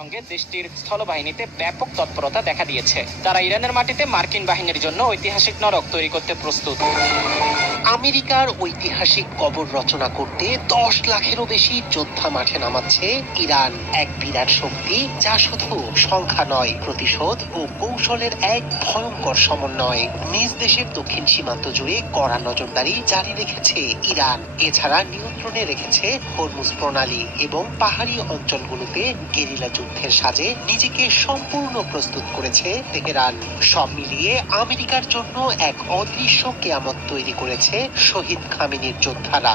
সঙ্গে দেশটির স্থলবাহিনীতে ব্যাপক তৎপরতা দেখা দিয়েছে। তারা ইরানের মাটিতে মার্কিন বাহিনীর জন্য ঐতিহাসিক নরক তৈরি করতে প্রস্তুত। আমেরিকার ঐতিহাসিক কবর রচনা করতে 10 লাখেরও বেশি যোদ্ধা মাঠে নামাচ্ছে ইরান। এক বিরাট শক্তি যা শুধু সংখ্যা নয়, প্রতিশোধ ও কৌশলের এক ভয়ঙ্কর সমন্বয়। নিজ দেশের দক্ষিণ সীমান্ত জুড়ে কড়া নজরদারি জারি রেখেছে ইরান। এছাড়া নিয়ন্ত্রণে রেখেছে হরমুজ প্রণালী এবং পাহাড়ি অঞ্চলগুলোতে গেরিলা যুদ্ধের সাজে নিজেকে সম্পূর্ণ প্রস্তুত করেছে তেহরান। সব মিলিয়ে আমেরিকার জন্য এক অদৃশ্য কেয়ামত তৈরি করেছে শহীদ খামেনির যোদ্ধারা।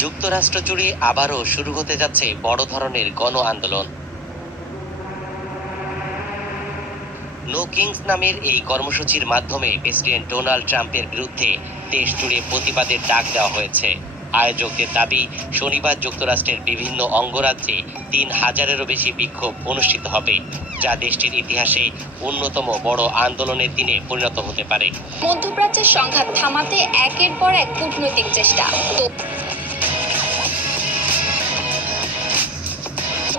যুক্তরাষ্ট্র জুড়ে আবারও শুরু হতে যাচ্ছে বড় ধরনের গণ আন্দোলন। নো কিংস নামের এই কর্মসূচির মাধ্যমে প্রেসিডেন্ট ডোনাল্ড ট্রাম্পের বিরুদ্ধে দেশ জুড়ে প্রতিবাদের ডাক দেওয়া হয়েছে। আয়োজকদের দাবি, শনিবার যুক্তরাষ্ট্রের বিভিন্ন অঙ্গরাজ্যে 3000-এরও বেশি বিক্ষোভ অনুষ্ঠিত হবে, যা দেশটির ইতিহাসে অন্যতম বড় আন্দোলনের দিনে পরিণত হতে পারে। মধ্যপ্রাচ্যের সংঘাত থামাতে একের পর এক কূটনৈতিক চেষ্টা।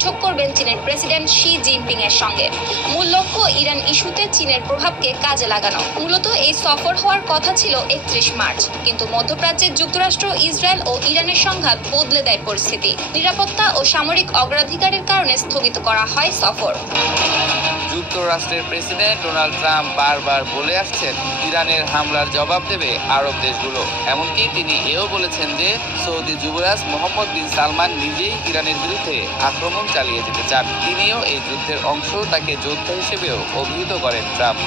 বৈঠক করবেন চীনের প্রেসিডেন্ট শি জিনপিং এর সঙ্গে। মূল লক্ষ্য ইরান ইস্যুতে চীনের প্রভাবকে কাজে লাগানো। মূলত এই সফর হওয়ার কথা ছিল 31 মার্চ, কিন্তু মধ্যপ্রাচ্যের যুক্তরাষ্ট্র, ইসরায়েল ও ইরানের সংঘাত বদলে দেয় পরিস্থিতি। নিরাপত্তা ও সামরিক অগ্রাধিকারের কারণে স্থগিত করা হয় সফর। যুক্তরাষ্ট্রের প্রেসিডেন্ট ডোনাল্ড ট্রাম্প বারবার বলে আসছেন ইরানের হামলার জবাব দেবে আরব দেশগুলো। এমনকি তিনি এও বলেছেন যে সৌদি যুবরাজ মোহাম্মদ বিন সালমান নিজেই ইরানের বিরুদ্ধে আক্রমণ চালিয়ে যেতে চান। তিনিও এই যুদ্ধের অংশ, তাকে যোদ্ধা হিসেবেও অভিহিত করেন ট্রাম্প।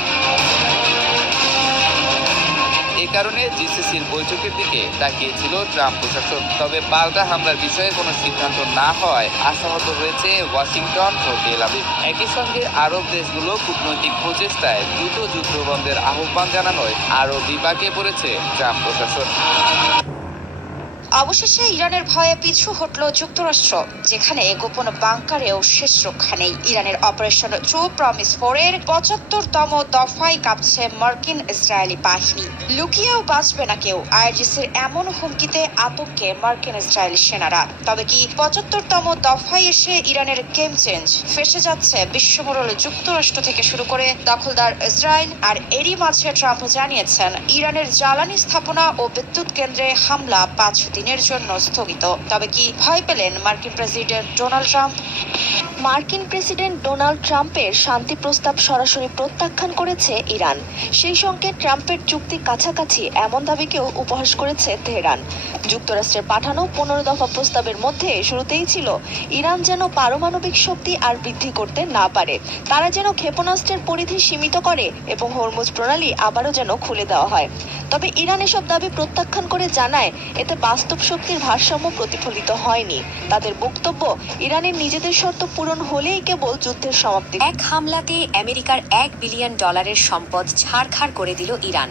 এ কারণে জিসিসির বৈঠকের দিকে তাকিয়েছিল ট্রাম্প প্রশাসন। তবে পাল্টা হামলার বিষয়ে কোনো সিদ্ধান্ত না হওয়ায় আশাহত হয়েছে ওয়াশিংটন ও তেল আবিব। একই সঙ্গে আরব দেশগুলো কূটনৈতিক প্রচেষ্টায় দ্রুত যুদ্ধবন্ধের আহ্বান জানানোয় আরও বিপাকে পড়েছে ট্রাম্প প্রশাসন। অবশেষে ইরানের ভয়ে পিছু হটল যুক্তরাষ্ট্র, যেখানে গোপন বাংকারেও শেষ রক্ষা নেই। ইরানের অপারেশন ট্রু প্রমিস 4-এর 75তম দফায় কাঁপছে মার্কিন ইসরায়েলি বাহিনী। লুকিয়েও বাঁচবে না কেউ। আইআরজিসির এমন হুমকিতে আতঙ্কে মার্কিন ইসরায়েলি সেনারা। তবে কি 75তম দফায় এসে ইরানের গেম চেঞ্জ? ফেসে যাচ্ছে বিশ্বমোড়ল যুক্তরাষ্ট্র থেকে শুরু করে দখলদার ইসরায়েল। আর এরই মাঝে ট্রাম্প জানিয়েছেন ইরানের জ্বালানি স্থাপনা ও বিদ্যুৎ কেন্দ্রে হামলা 5 দিনের জন্য স্থগিত। তবে কি ভয় পেলেন মার্কিন প্রেসিডেন্ট ডোনাল্ড ট্রাম্প? মার্কিন প্রেসিডেন্ট ডোনাল্ড ট্রাম্পের শান্তি প্রস্তাব সরাসরি প্রত্যাখ্যান করেছে ইরান। সেই সঙ্গে ট্রাম্পের চুক্তি কাছাকাছি এমন দাবিকেও উপহাস করেছে তেহরান। যুক্তরাষ্ট্রের পাঠানো 15 দফা প্রস্তাবের মধ্যে শুরুতেই ছিল ইরান যেন পারমাণবিক শক্তি আর বৃদ্ধি করতে না পারে, তারা যেন ক্ষেপণাস্ত্রের পরিধি সীমিত করে এবং হরমুজ প্রণালী আবারও যেন খুলে দেওয়া হয়। তবে ইরান এসব দাবি প্রত্যাখ্যান করে জানায় এতে বাস্তব শক্তির ভারসাম্য প্রতিফলিত হয়নি। তাদের বক্তব্য, ইরানের নিজেদের শর্ত পূরণ হলেই কেবল যুদ্ধের সমাপ্তি। এক হামলাতে আমেরিকার $1 বিলিয়ন সম্পদ ছাড়খাড় করে দিল ইরান।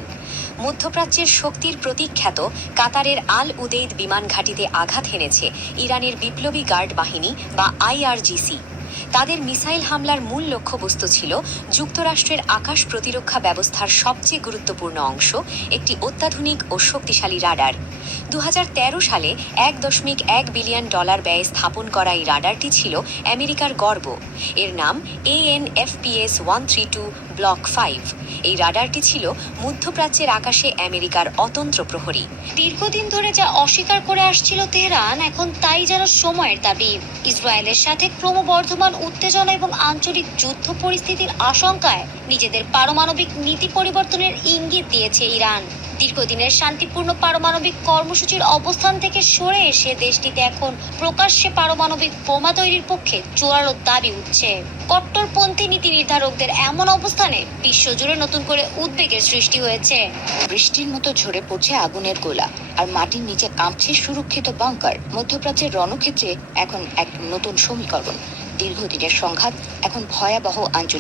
মধ্যপ্রাচ্যের শক্তির প্রতীক-খ্যাত কাতারের আল উদেইদ বিমান ঘাঁটিতে আঘাত হেনেছে ইরানের বিপ্লবী গার্ড বাহিনী বা আইআরজিসি। তাদের মিসাইল হামলার মূল লক্ষ্যবস্তু ছিল যুক্তরাষ্ট্রের আকাশ প্রতিরক্ষা ব্যবস্থার সবচেয়ে গুরুত্বপূর্ণ অংশ, একটি অত্যাধুনিক ও শক্তিশালী রাডার। 2013 সালে $1.1 বিলিয়ন ব্যয়ে স্থাপন করা এই রাডারটি ছিল আমেরিকার গর্ব। এর নাম ANFPS 132 ব্লক 5। এই রাডারটি ছিল মধ্যপ্রাচ্যের আকাশে আমেরিকার অতন্ত্র প্রহরী। দীর্ঘদিন ধরে যা অস্বীকার করে আসছিল তেহরান, এখন তাই যেন সময়ের দাবি। ইসরায়েলের সাথে ক্রমবর্ধমান উত্তেজনা এবং আঞ্চলিক যুদ্ধ পরিস্থিতির আশঙ্কায় নিজেদের পারমাণবিক নীতি পরিবর্তনের ইঙ্গিত দিয়েছে ইরান। দীর্ঘদিনের শান্তিপূর্ণ পারমাণবিক কর্মসূচির অবস্থান থেকে সরে এসে দেশটিতে এখন প্রকাশ্যে পারমাণবিক বোমা তৈরির পক্ষে জোরালো দাবি উঠছে। কট্টরপন্থী নীতি নির্ধারকদের এমন অবস্থানে বিশ্বজুড়ে নতুন করে উদ্বেগের সৃষ্টি হয়েছে। বৃষ্টির মতো ঝরে পড়ছে আগুনের গোলা, আর মাটির নিচে কাঁপছে সুরক্ষিত বাংকার। মধ্যপ্রাচ্যের রণক্ষেত্রে এখন এক নতুন সমীকরণ। দীর্ঘদিনের সংঘাত এখন ভয়াবহ আঞ্চলিক